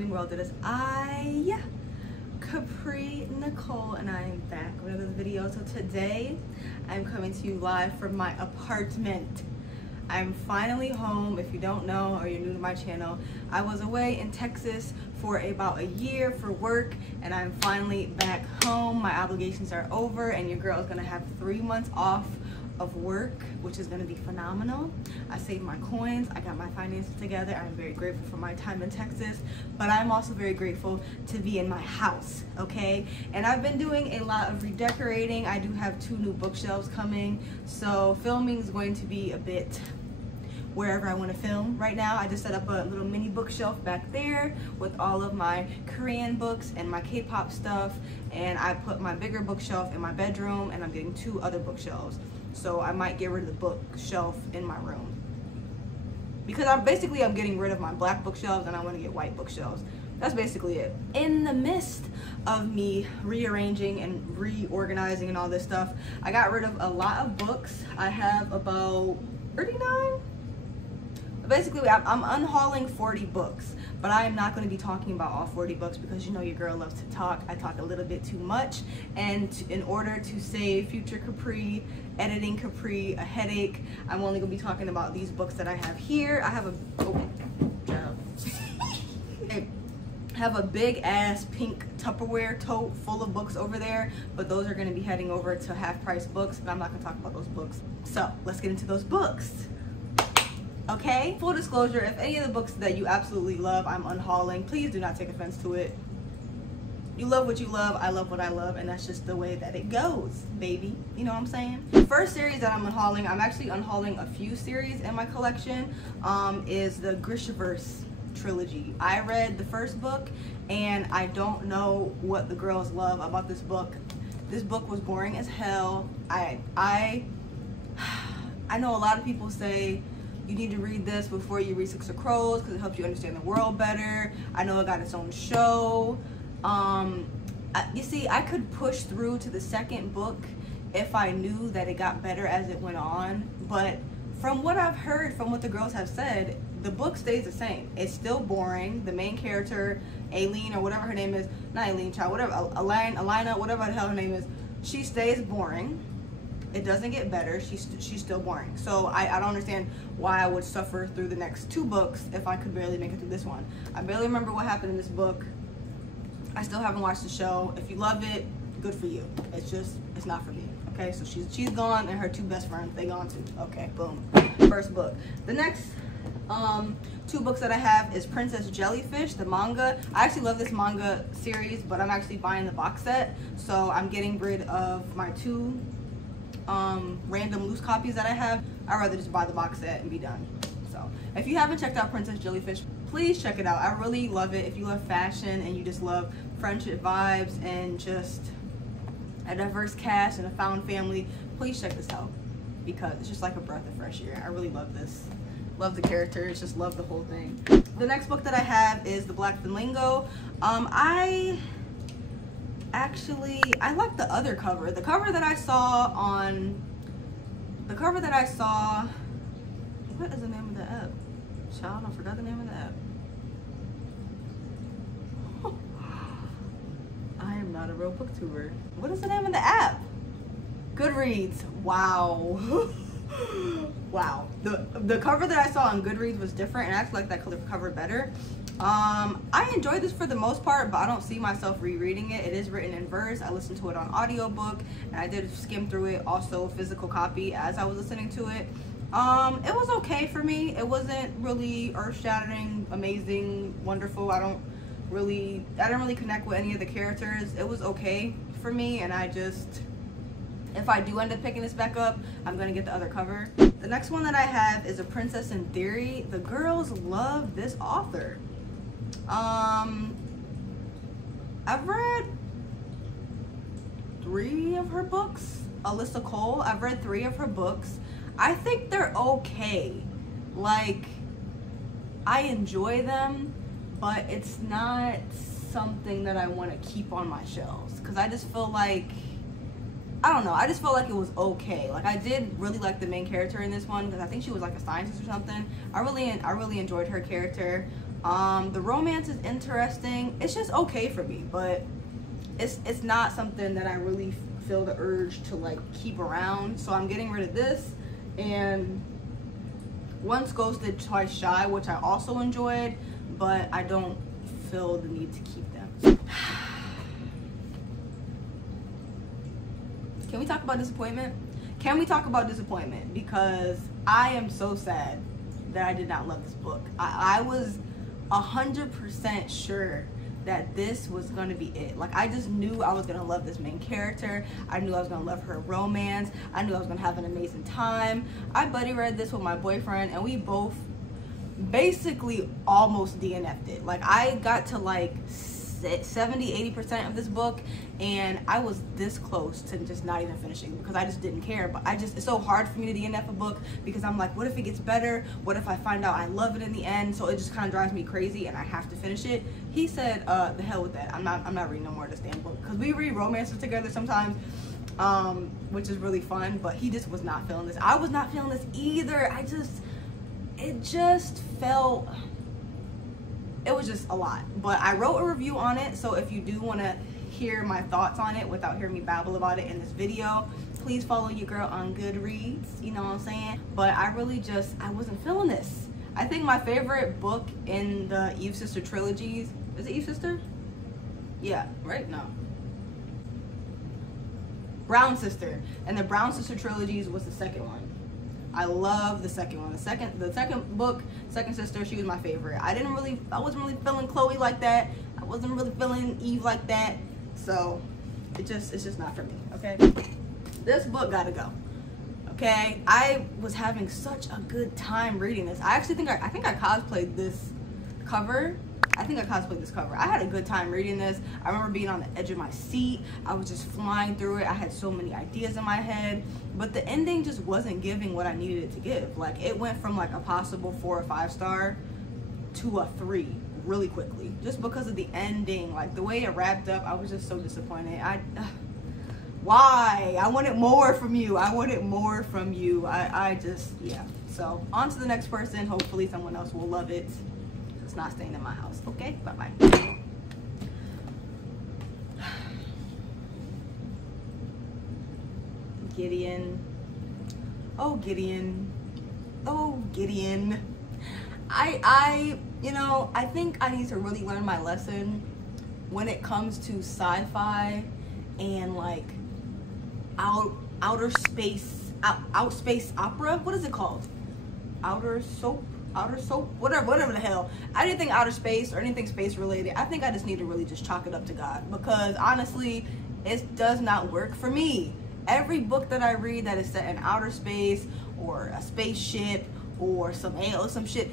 moving world. It is I, Capri Nicole, and I am back with another video. So today I'm coming to you live from my apartment. I'm finally home. If you don't know or you're new to my channel, I was away in Texas for about a year for work, and I'm finally back home. My obligations are over, and your girl is gonna have 3 months off of work, which is gonna be phenomenal. I saved my coins, I got my finances together. I'm very grateful for my time in Texas, but I'm also very grateful to be in my house, okay? And I've been doing a lot of redecorating. I do have 2 new bookshelves coming, so filming is going to be a bit wherever I want to film right now. I just set up a little mini bookshelf back there with all of my Korean books and my K-pop stuff, and I put my bigger bookshelf in my bedroom, and I'm getting 2 other bookshelves. So I might get rid of the bookshelf in my room because I'm getting rid of my black bookshelves and I want to get white bookshelves. That's basically it. In the midst of me rearranging and reorganizing and all this stuff, I got rid of a lot of books. I have about 39. Basically, I'm unhauling 40 books, but I am not going to be talking about all 40 books because you know your girl loves to talk. I talk a little bit too much, and in order to save future Capri, editing Capri a headache, I'm only going to be talking about these books that I have here. I have a big ass pink Tupperware tote full of books over there, but those are going to be heading over to Half Price Books, and I'm not going to talk about those books. So let's get into those books. Okay, full disclosure, if any of the books that you absolutely love I'm unhauling, please do not take offense to it. You love what you love, I love what I love, and that's just the way that it goes, baby. You know what I'm saying? The first series that I'm unhauling, I'm actually unhauling a few series in my collection, is the Grishaaverse trilogy. I read the first book, and I don't know what the girls love about this book. This book was boring as hell. I know a lot of people say, you need to read this before you read Six of Crows because it helps you understand the world better. I know it got its own show. You see, I could push through to the second book if I knew that it got better as it went on. But from what I've heard, from what the girls have said, the book stays the same. It's still boring. The main character, Aileen, or whatever her name is, not Aileen Child, whatever, Alina, whatever the hell her name is, she stays boring. It doesn't get better. She's still boring. So I don't understand why I would suffer through the next 2 books if I could barely make it through this one. I barely remember what happened in this book. I still haven't watched the show. If you love it, good for you. It's not for me. Okay, so she's gone, and her 2 best friends, they gone too. Okay, boom. First book. The next 2 books that I have is Princess Jellyfish, the manga. I actually love this manga series, but I'm actually buying the box set, so I'm getting rid of my 2 random loose copies that I have. I'd rather just buy the box set and be done. So if you haven't checked out Princess Jellyfish, please check it out. I really love it. If you love fashion and you just love friendship vibes and just a diverse cast and a found family, please check this out because it's just like a breath of fresh air. I really love this. Love the characters, just love the whole thing. The next book that I have is the Blackfin Lingo. I like the other cover. The cover that I saw, what is the name of the app? Child, I forgot the name of the app. I am not a real booktuber. What is the name of the app? Goodreads. Wow. Wow. The cover that I saw on Goodreads was different, and I actually like that cover better. I enjoyed this for the most part, but I don't see myself rereading it. It is written in verse. I listened to it on audiobook, and I did skim through it, also physical copy as I was listening to it. It was okay for me. It wasn't really earth-shattering, amazing, wonderful. I didn't really connect with any of the characters. It was okay for me, and if I do end up picking this back up, I'm gonna get the other cover. The next one that I have is A Princess in Theory. The girls love this author. I've read 3 of her books. Alyssa Cole, I've read 3 of her books. I think they're okay. Like, I enjoy them, but it's not something that I want to keep on my shelves because I just feel like, I don't know, I just felt like it was okay. Like, I did really like the main character in this one because I think she was like a scientist or something. I really enjoyed her character. The romance is interesting. It's just okay for me, but it's not something that I really feel the urge to like keep around. So I'm getting rid of this, and Once Ghosted, Twice Shy, which I also enjoyed, but I don't feel the need to keep them. Can we talk about disappointment? Can we talk about disappointment? Because I am so sad that I did not love this book. I was 100% sure that this was gonna be it. Like, I just knew I was gonna love this main character. I knew I was gonna love her romance. I knew I was gonna have an amazing time. I buddy read this with my boyfriend, and we both basically almost DNF'd it. Like, I got to like 70-80% of this book, and I was this close to just not even finishing because I just didn't care. But it's so hard for me to DNF a book because I'm like, what if it gets better? What if I find out I love it in the end? So it just kind of drives me crazy, and I have to finish it. He said, the hell with that. I'm not reading no more of this damn book, because we read romances together sometimes, which is really fun, but he just was not feeling this. I was not feeling this either. It just felt, it was just a lot. But I wrote a review on it, so if you do want to hear my thoughts on it without hearing me babble about it in this video, please follow your girl on Goodreads, you know what I'm saying? But I wasn't feeling this. I think my favorite book in the Eve Sister trilogies, is it Eve Sister? Yeah, right? No. Brown Sister. And the Brown Sister trilogies was the second one. I love the second one. The second book, Second Sister, she was my favorite. I wasn't really feeling Chloe like that. I wasn't really feeling Eve like that. So it's just not for me, okay? This book gotta go. Okay? I was having such a good time reading this. I think I cosplayed this cover. I had a good time reading this. I remember being on the edge of my seat. I was just flying through it. I had so many ideas in my head, but the ending just wasn't giving what I needed it to give. Like, it went from like a possible 4 or 5 star to a 3 really quickly, just because of the ending. Like, the way it wrapped up, I was just so disappointed. Why? I wanted more from you. Yeah. So on to the next person. Hopefully someone else will love it. It's not staying in my house. Okay, bye-bye. Gideon. Oh, Gideon. I think I need to really learn my lesson when it comes to sci-fi and like outer space opera. What is it called? Outer soap, whatever the hell. I didn't think outer space or anything space related. I think I just need to really just chalk it up to God, because honestly, it does not work for me. Every book that I read that is set in outer space or a spaceship or some shit.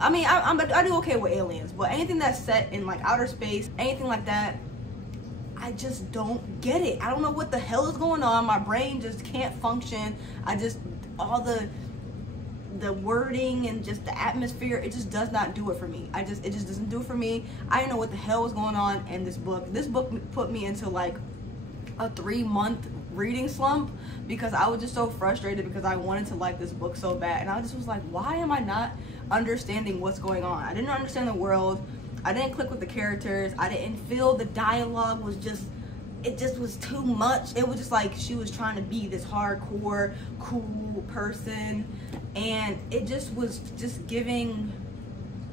I mean, I do okay with aliens, but anything that's set in like outer space, anything like that, I just don't get it. I don't know what the hell is going on. My brain just can't function. All the wording and just the atmosphere, it just does not do it for me. It just doesn't do it for me. I didn't know what the hell was going on in this book. This book put me into like a 3-month reading slump, because I was just so frustrated because I wanted to like this book so bad, and I just was like, why am I not understanding what's going on? I didn't understand the world. I didn't click with the characters. I didn't feel the dialogue was just, it just was too much. It was just like she was trying to be this hardcore cool person, and it just was just giving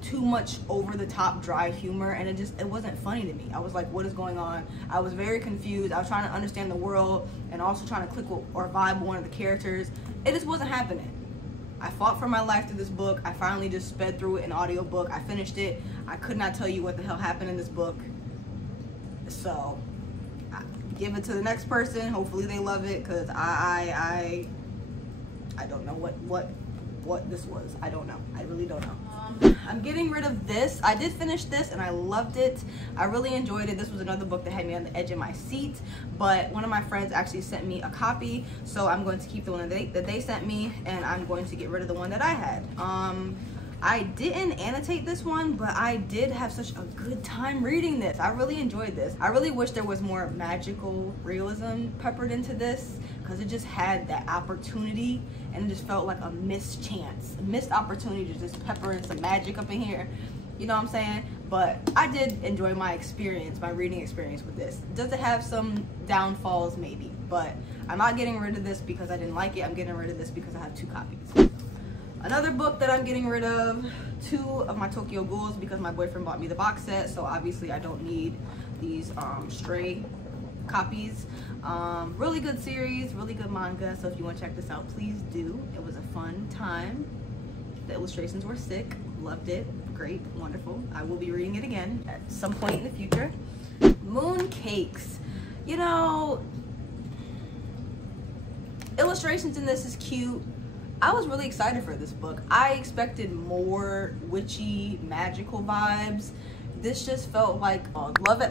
too much over the top dry humor, and it wasn't funny to me. I was like, what is going on? I was very confused. I was trying to understand the world and also trying to click with or vibe with one of the characters. It just wasn't happening. I fought for my life through this book. I finally just sped through it in audiobook. I finished it. I could not tell you what the hell happened in this book. So I give it to the next person. Hopefully they love it, because I don't know what this was. I don't know. I really don't know. I'm getting rid of this. I did finish this and I loved it. I really enjoyed it. This was another book that had me on the edge of my seat, but one of my friends actually sent me a copy, so I'm going to keep the one that they sent me, and I'm going to get rid of the one that I had. I didn't annotate this one, but I did have such a good time reading this. I really enjoyed this. I really wish there was more magical realism peppered into this, because it just had that opportunity, and it just felt like a missed chance, a missed opportunity to just pepper in some magic up in here. you know what I'm saying? But I did enjoy my experience, my reading experience with this. Does it have some downfalls? Maybe, but I'm not getting rid of this because I didn't like it. I'm getting rid of this because I have 2 copies. Another book that I'm getting rid of, 2 of my Tokyo Ghouls, because my boyfriend bought me the box set, so obviously I don't need these stray copies. Really good series, really good manga, so if you want to check this out, please do. It was a fun time. The illustrations were sick, loved it, great, wonderful. I will be reading it again at some point in the future. Moon Cakes. You know, illustrations in this is cute. I was really excited for this book. I expected more witchy, magical vibes. This just felt like love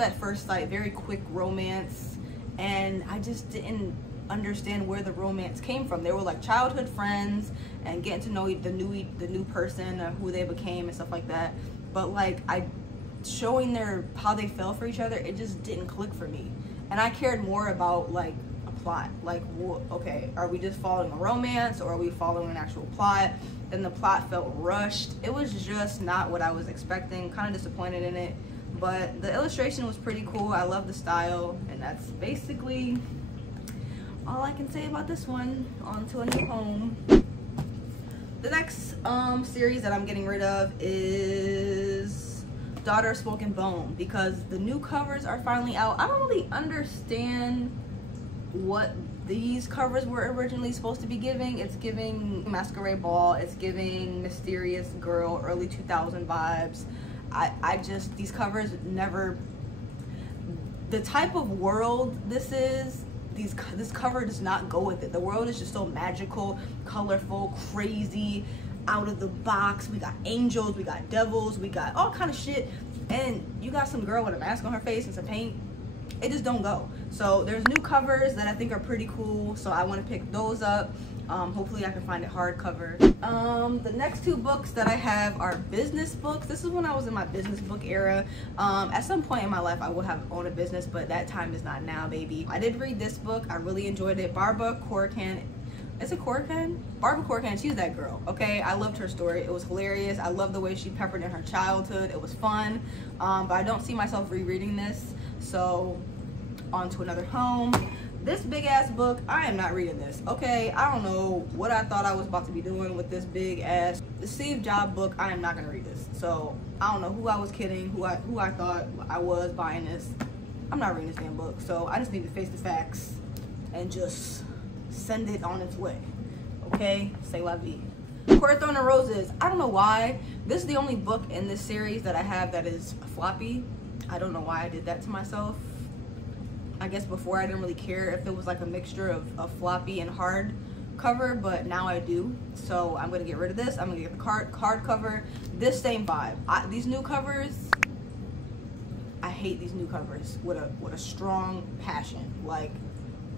at first sight, very quick romance, and I just didn't understand where the romance came from. They were like childhood friends and getting to know the new person, who they became and stuff like that. But like showing how they fell for each other, it just didn't click for me. And I cared more about like a plot. Like, okay, are we just following a romance or are we following an actual plot? Then the plot felt rushed. It was just not what I was expecting. Kind of disappointed in it. But the illustration was pretty cool. I love the style, and that's basically all I can say about this one. On to a new home. The next series that I'm getting rid of is Daughter of Smoke and Bone, because the new covers are finally out. I don't really understand what these covers were originally supposed to be giving. It's giving Masquerade Ball, it's giving Mysterious Girl, early 2000 vibes. I just, these covers never, the type of world this is, this cover does not go with it. The world is just so magical, colorful, crazy, out of the box. We got angels, we got devils, we got all kind of shit, and you got some girl with a mask on her face and some paint. It just don't go. So there's new covers that I think are pretty cool, so I want to pick those up. Hopefully I can find it hardcover. The next 2 books that I have are business books. This is when I was in my business book era. At some point in my life I will have owned a business, but that time is not now, baby. I did read this book. I really enjoyed it. Barbara Corcoran. Is it Corcoran? Barbara Corcoran, she's that girl, okay? I loved her story. It was hilarious. I love the way she peppered in her childhood. It was fun. But I don't see myself rereading this, so on to another home. This big ass book, I am not reading this, okay? I don't know what I thought I was about to be doing with this big ass Steve Jobs book. I am not gonna read this. So I don't know who I was kidding, who I thought I was buying this. I'm not reading this damn book, so I just need to face the facts and just send it on its way, okay? C'est la vie. Court of Thorns and Roses. I don't know why. This is the only book in this series that I have that is floppy. I don't know why I did that to myself. I guess before I didn't really care if it was like a mixture of floppy and hard cover, but now I do. So I'm gonna get rid of this. I'm gonna get the card cover. This same vibe. These new covers, I hate these new covers with a strong passion, like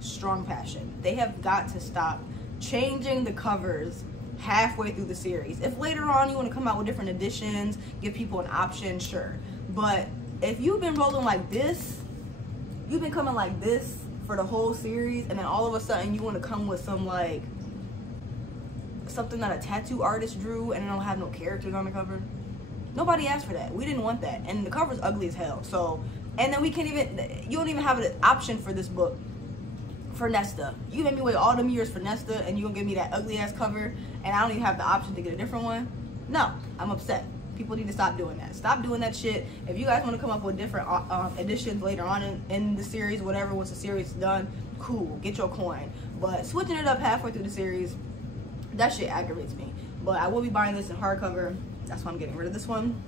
strong passion. They have got to stop changing the covers halfway through the series. If later on you want to come out with different editions, give people an option, sure. But if you've been rolling like this, you've been coming like this for the whole series, and then all of a sudden you want to come with some like something that a tattoo artist drew and it don't have no characters on the cover. Nobody asked for that. We didn't want that, and the cover's ugly as hell. So, and then we can't even, you don't even have an option for this book for Nesta. You made me wait all them years for Nesta, and you gonna give me that ugly ass cover, and I don't even have the option to get a different one. No, I'm upset. People need to stop doing that. Stop doing that shit. If you guys want to come up with different editions later on in the series, whatever, once the series is done, cool, get your coin. But switching it up halfway through the series, that shit aggravates me. But I will be buying this in hardcover. That's why I'm getting rid of this one.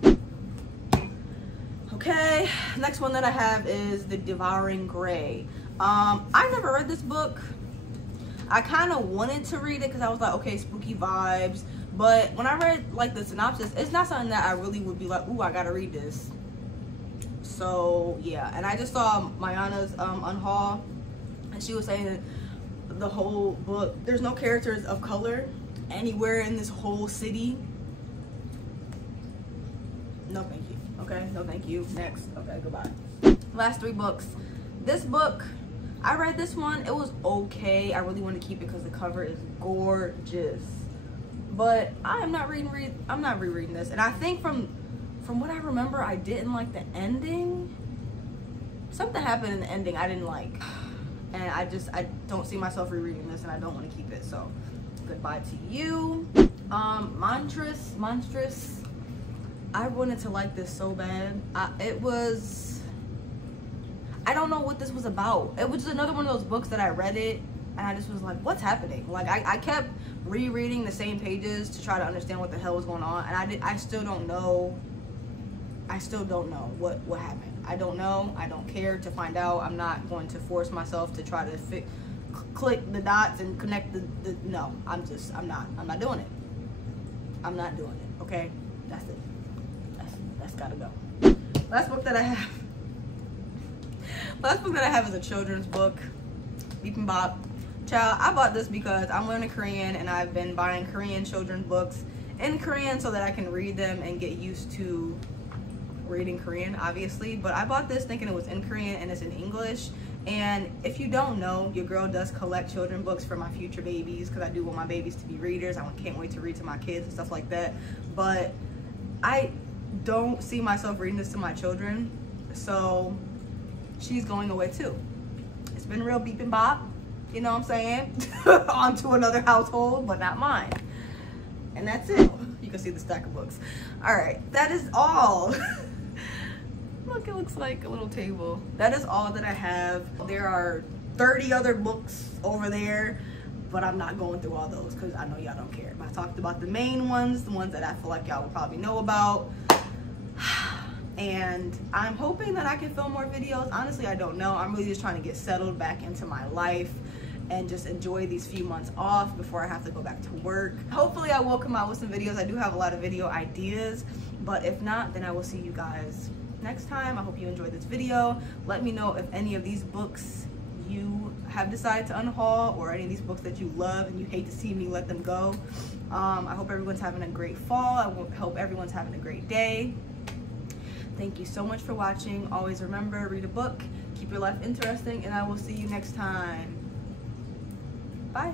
Okay, next one that I have is the Devouring Gray. I never read this book. I kind of wanted to read it because I was like, okay, spooky vibes. But when I read like the synopsis, it's not something that I really would be like, ooh, I gotta read this. So yeah, and I just saw Mayana's Unhau, and she was saying that the whole book, there's no characters of color anywhere in this whole city. No thank you. Okay, no thank you. Next. Okay, goodbye. Last 3 books. This book, I read this one. It was okay. I really want to keep it because the cover is gorgeous. But I'm not rereading this. And I think from from what I remember, I didn't like the ending. Something happened in the ending I didn't like. And I don't see myself rereading this, and I don't want to keep it, so goodbye to you. Monstrous. I wanted to like this so bad. I don't know what this was about. It was just another one of those books that I read it, and I just was like, what's happening? Like, I kept rereading the same pages to try to understand what the hell was going on, and I still don't know. I still don't know what happened. I don't know. I don't care to find out. I'm not going to force myself to try to click the dots and connect the no. I'm not doing it. I'm not doing it. Okay, that's it. That's gotta go. Last book that I have is a children's book, Bibimbap Ciao. I bought this because I'm learning Korean, and I've been buying Korean children's books in Korean so that I can read them and get used to reading Korean, obviously. But I bought this thinking it was in Korean, and it's in English. And if you don't know, your girl does collect children's books for my future babies, because I do want my babies to be readers. I can't wait to read to my kids and stuff like that. But I don't see myself reading this to my children, so she's going away too. It's been real bibimbap, you know what I'm saying? Onto another household, but not mine. And that's it. You can see the stack of books. All right, that is all. Look, it looks like a little table. That is all that I have. There are 30 other books over there, but I'm not going through all those because I know y'all don't care. I talked about the main ones, the ones that I feel like y'all will probably know about. And I'm hoping that I can film more videos. Honestly, I don't know. I'm really just trying to get settled back into my life and just enjoy these few months off before I have to go back to work. Hopefully I will come out with some videos. I do have a lot of video ideas, but if not, then I will see you guys next time. I hope you enjoyed this video. Let me know if any of these books you have decided to unhaul, or any of these books that you love and you hate to see me let them go. I hope everyone's having a great fall. I hope everyone's having a great day. Thank you so much for watching. Always remember, read a book, keep your life interesting, and I will see you next time. Bye.